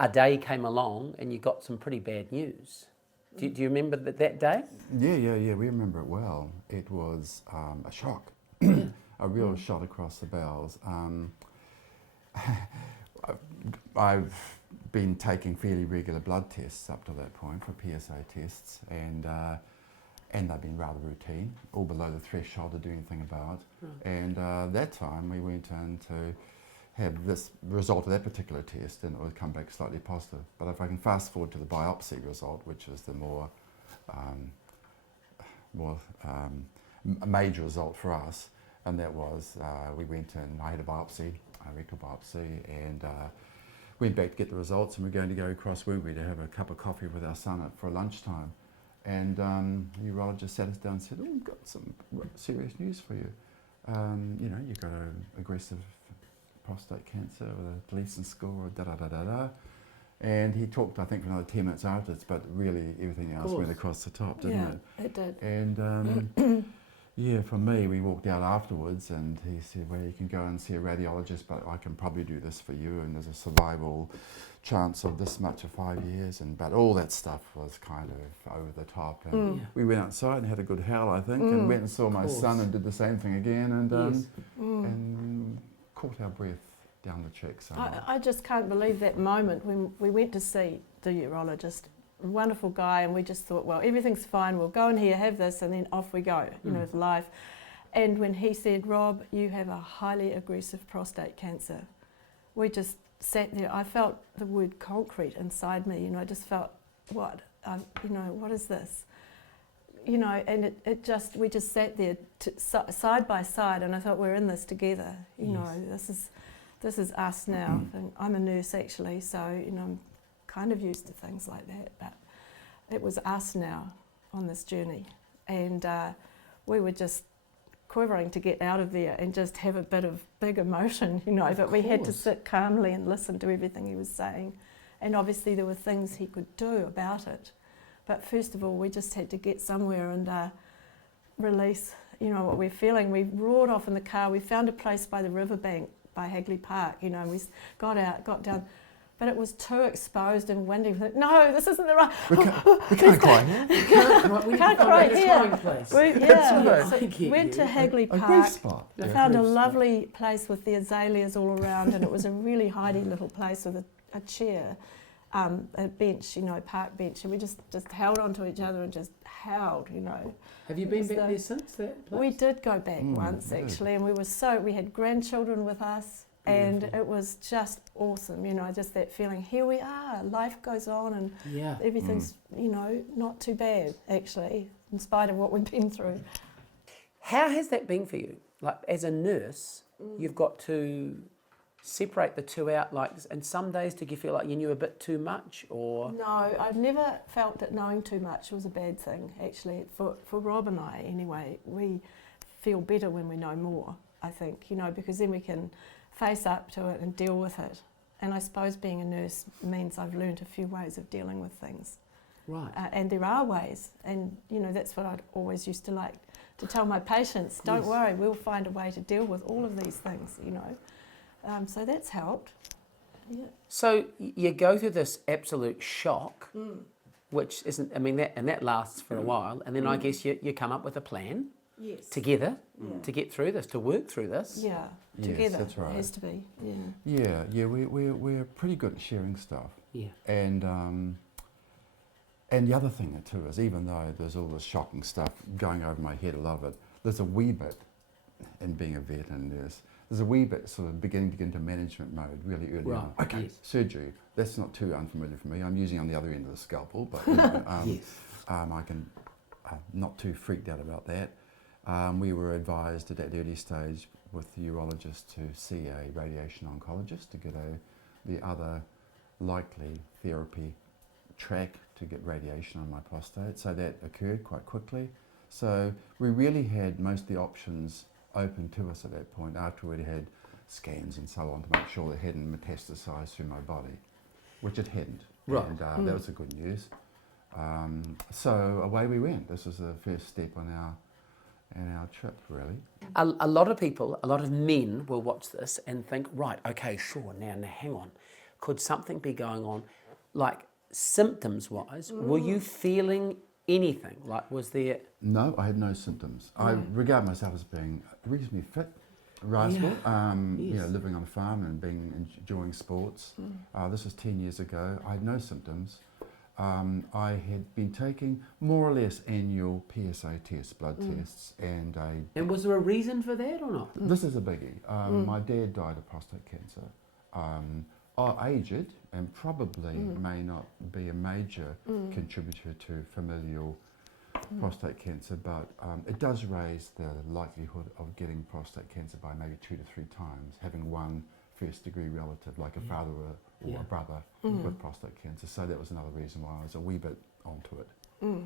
a day came along and you got some pretty bad news. Do you remember that day? Yeah, we remember it well. It was a shock, a real shot across the bows. I've been taking fairly regular blood tests up to that point for PSA tests, and they've been rather routine, all below the threshold to do anything about. And that time we went in to have this result of that particular test, and it would come back slightly positive. But if I can fast forward to the biopsy result, which is the more major result for us, and that was we went in, I had a biopsy, a rectal biopsy, and went back to get the results, and we're going to go across Woombi to have a cup of coffee with our son for lunchtime. And the urologist sat us down and said, "Oh, we've got some serious news for you. You've got an aggressive prostate cancer with a Gleason score of da-da-da-da-da." And he talked, I think, for another 10 minutes afterwards, but really everything else went across the top, didn't it? Yeah, it did. And for me, we walked out afterwards and he said, "Well, you can go and see a radiologist, but I can probably do this for you, and there's a survival chance of this much of 5 years." But all that stuff was kind of over the top. And we went outside and had a good howl, I think, and went and saw my son and did the same thing again, and caught our breath down the cheek. So I just can't believe that moment when we went to see the urologist. Wonderful guy, and we just thought, well, everything's fine, we'll go in here, have this, and then off we go, with life. And when he said, "Rob, you have a highly aggressive prostate cancer," we just sat there. I felt the word concrete inside me, I just felt, what is this? And we just sat there side by side, and I thought, we're in this together, this is us now. And I'm a nurse actually, so, I'm kind of used to things like that, but it was us now on this journey, and we were just quivering to get out of there and just have a bit of big emotion, but we had to sit calmly and listen to everything he was saying, and obviously there were things he could do about it, but first of all we just had to get somewhere and release what we're feeling. We roared off in the car, we found a place by the riverbank by Hagley Park, and we got out, got down. But it was too exposed and windy. No, this isn't the right. We can't cry here. We can't cry here. We went to Hagley Park. Found a lovely place with the azaleas all around, and it was a really hidey little place with a chair, a bench, park bench, and we just held onto each other and just howled, Have you been back there since that place? We did go back once actually, and we had grandchildren with us. And it was just awesome, just that feeling, here we are, life goes on, and everything's, not too bad, actually, in spite of what we've been through. How has that been for you? Like, as a nurse, you've got to separate the two out, and some days did you feel like you knew a bit too much, or? No, I've never felt that knowing too much was a bad thing, actually. For Rob and I, anyway, we feel better when we know more, I think, because then we can face up to it and deal with it. And I suppose being a nurse means I've learned a few ways of dealing with things. Right. And there are ways, and that's what I'd always used to like to tell my patients, don't worry, we'll find a way to deal with all of these things, So that's helped. Yeah. So you go through this absolute shock, which isn't, that lasts for a while, and then I guess you come up with a plan. Yes. Together to get through this, to work through this. Yeah, together. Yes, that's right. It has to be. We're pretty good at sharing stuff. Yeah. And the other thing too is, even though there's all this shocking stuff going over my head, a lot of it, there's a wee bit in being a vet and a nurse. There's a wee bit sort of beginning to get into management mode really early on. Okay, surgery. That's not too unfamiliar for me. I'm usually on the other end of the scalpel, but I can not too freaked out about that. We were advised at that early stage with the urologist to see a radiation oncologist to get the other likely therapy track to get radiation on my prostate. So that occurred quite quickly. So we really had most of the options open to us at that point after we'd had scans and so on to make sure it hadn't metastasised through my body, which it hadn't. Right. And that was the good news. So away we went. This was the first step on our trip, really. A lot of people, a lot of men will watch this and think, right, okay, sure, now hang on. could something be going on, like symptoms-wise? Were you feeling anything? Like, was there... No, I had no symptoms. I regard myself as being reasonably fit, rascal. You know, living on a farm and enjoying sports. This was 10 years ago. I had no symptoms. I had been taking more or less annual PSA tests, blood tests, and And was there a reason for that or not? this is a biggie. My dad died of prostate cancer. Aged, and probably may not be a major contributor to familial prostate cancer, but it does raise the likelihood of getting prostate cancer by maybe 2 to 3 times, having one first-degree relative, like a father or a brother with prostate cancer. So that was another reason why I was a wee bit onto it.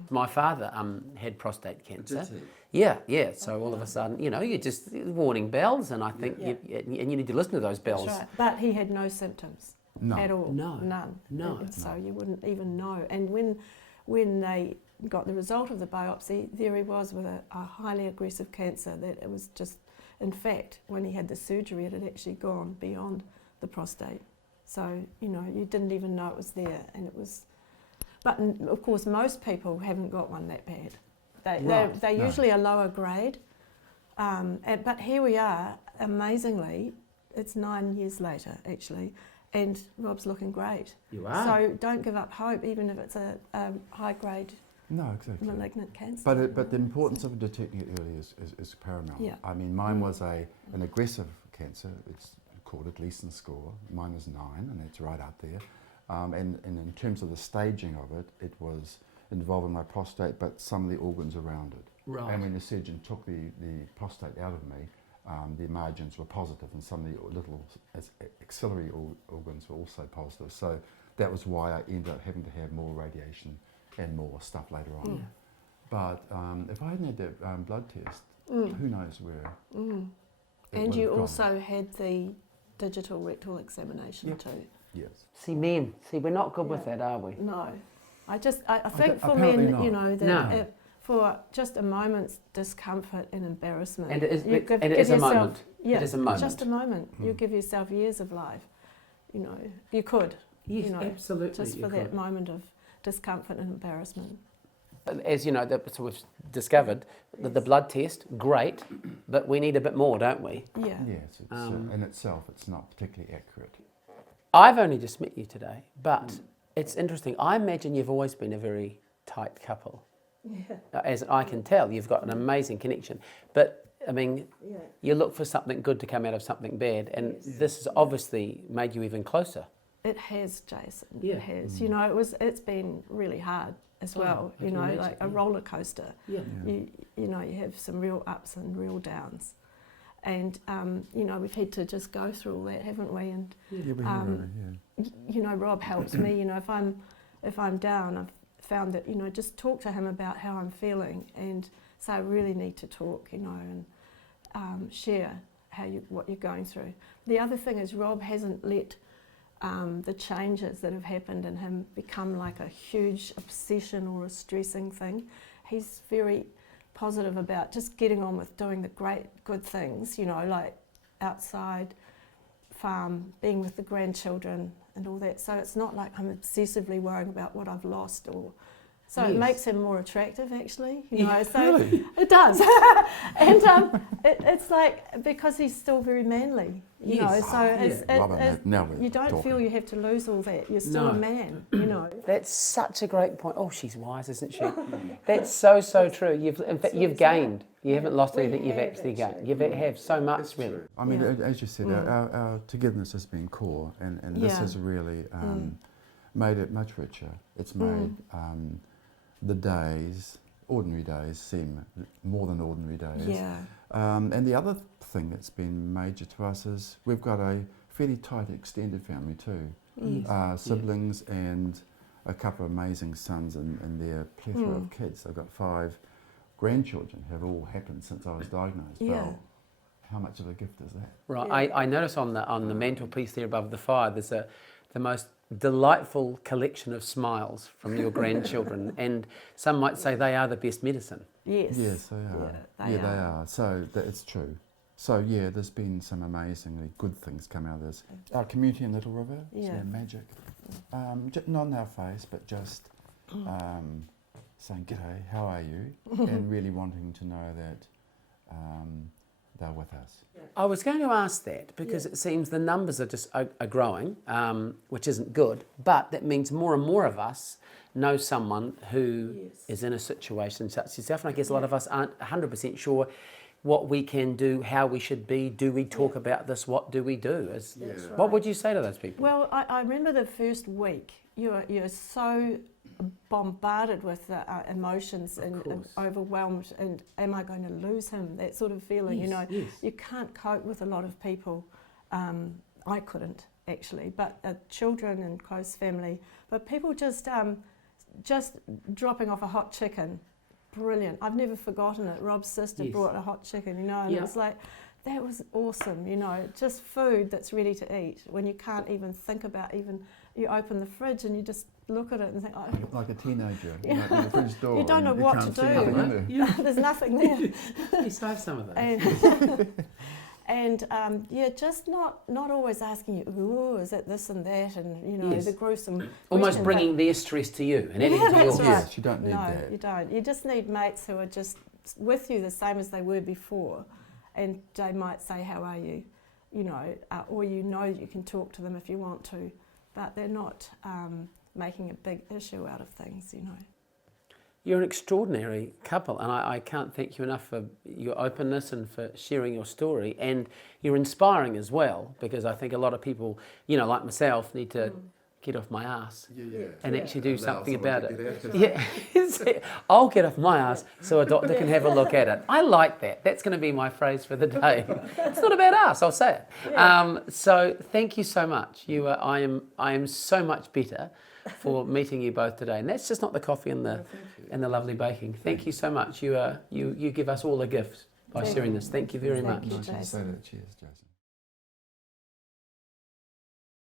My father had prostate cancer. Did he? Yeah. So all of a sudden, you know, you just warning bells, and I think you need to listen to those bells. That's right. But he had no symptoms at all. No. None. No. And so you wouldn't even know. And when they got the result of the biopsy, there he was with a highly aggressive cancer that it was just, in fact, when he had the surgery, it had actually gone beyond the prostate. So, you know, you didn't even know it was there, and it was... But, of course, most people haven't got one that bad. They're usually a lower grade. But here we are, amazingly, it's 9 years later, actually, and Rob's looking great. You are. So don't give up hope, even if it's a high-grade No, exactly. malignant cancer. But the importance of detecting it early is paramount. Yeah. I mean, mine was an aggressive cancer. It's called a Gleason score. Mine was 9, and it's right out there. And in terms of the staging of it, it was involving my prostate, but some of the organs around it. Right. And when the surgeon took the prostate out of me, the margins were positive, and some of the little axillary organs were also positive. So that was why I ended up having to have more radiation and more stuff later on. But if I hadn't had that blood test, who knows where. It And would you have gone. also had the digital rectal examination too. Yes. See, we're not good with that, are we? No, I think for apparently men, not. you know, that No. for just a moment's discomfort and embarrassment, And it is, you and it is a yourself- moment. Yeah, It is a moment. just a moment. You give yourself years of life. You know, you could. Yes, you know, absolutely. just you for that could. moment of discomfort and embarrassment. As you know, so we've discovered that the blood test, great, but we need a bit more, don't we? Yeah. Yes, in itself, it's not particularly accurate. I've only just met you today, but it's interesting. I imagine you've always been a very tight couple. Yeah. As I can tell, you've got an amazing connection. But, I mean, Yeah. you look for something good to come out of something bad, and this has obviously made you even closer. It has, Jason. Yeah. It has. You know, it's been really hard as well. I You can know, imagine, like a yeah. roller coaster. Yeah. You know, you have some real ups and real downs. And, you know, we've had to just go through all that, haven't we? And, Yeah, we have, yeah. you know, Rob helps me. You know, if I'm down, I've found that, you know, just talk to him about how I'm feeling and say I really need to talk, you know, and share what you're going through. The other thing is Rob hasn't let the changes that have happened in him become like a huge obsession or a stressing thing. He's very positive about just getting on with doing the great good things, you know, like outside, farm, being with the grandchildren and all that. So it's not like I'm obsessively worrying about what I've lost or... So it Yes. makes him more attractive, actually. You know, so Really? it does, and it's like because he's still very manly. You know, Yes. so Robyn, now we're you don't talking. feel you have to lose all that. You're still No. a man. You know. That's such a great point. Oh, she's wise, isn't she? That's so true. In fact, you've gained. You haven't lost anything. You've actually gained. You have so much, really. I mean, Yeah. as you said, our togetherness has been core, and this Yeah. has really made it much richer. It's made the days, ordinary days, seem more than ordinary days. Yeah. And the other thing that's been major to us is we've got a fairly tight extended family too. Yes. Siblings and a couple of amazing sons and their plethora of kids. I've got 5 grandchildren have all happened since I was diagnosed. Yeah. Well, how much of a gift is that? Right. I notice on the mantelpiece there above the fire, there's the most delightful collection of smiles from your grandchildren, and some might say they are the best medicine. Yes. Yes, they are. Yeah, They are. So it's true. So yeah, there's been some amazingly good things come out of this. Our community in Little River, it's their magic. Not on our face, but just saying, "G'day, how are you?" and really wanting to know that they're with us. I was going to ask that because it seems the numbers are growing, which isn't good, but that means more and more of us know someone who is in a situation such as yourself, and I guess a lot of us aren't 100% sure what we can do, how we should be, do we talk about this, what do we do? What would you say to those people? Well, I remember the first week, you're so bombarded with emotions and overwhelmed, and am I going to lose him? That sort of feeling, you can't cope with a lot of people. I couldn't actually, but children and close family, but people just dropping off a hot chicken. Brilliant. I've never forgotten it. Rob's sister brought a hot chicken, and it was like, that was awesome, just food that's ready to eat when you can't even think about you open the fridge and you just look at it and think, like a teenager, like the fridge door. You don't know what to do. There's nothing there. You save some of those. And just not always asking you, ooh, is it this and that, and the gruesome. Almost bringing their stress to you and adding to yours. Right. Yes, you don't need that. No, you don't. You just need mates who are just with you the same as they were before, and they might say, "How are you?" Or you can talk to them if you want to, but they're not making a big issue out of things. You're an extraordinary couple, and I can't thank you enough for your openness and for sharing your story. And you're inspiring as well, because I think a lot of people, like myself, need to get off my ass and actually do something about it. I'll get off my ass so a doctor can have a look at it. I like that. That's going to be my phrase for the day. It's not about us, I'll say it. So thank you so much. I am so much better for meeting you both today, and that's just not the coffee and the lovely baking. Thank you so much. You give us all a gift by sharing this. Thank you very much. Thank you, Jason. Cheers, Jason.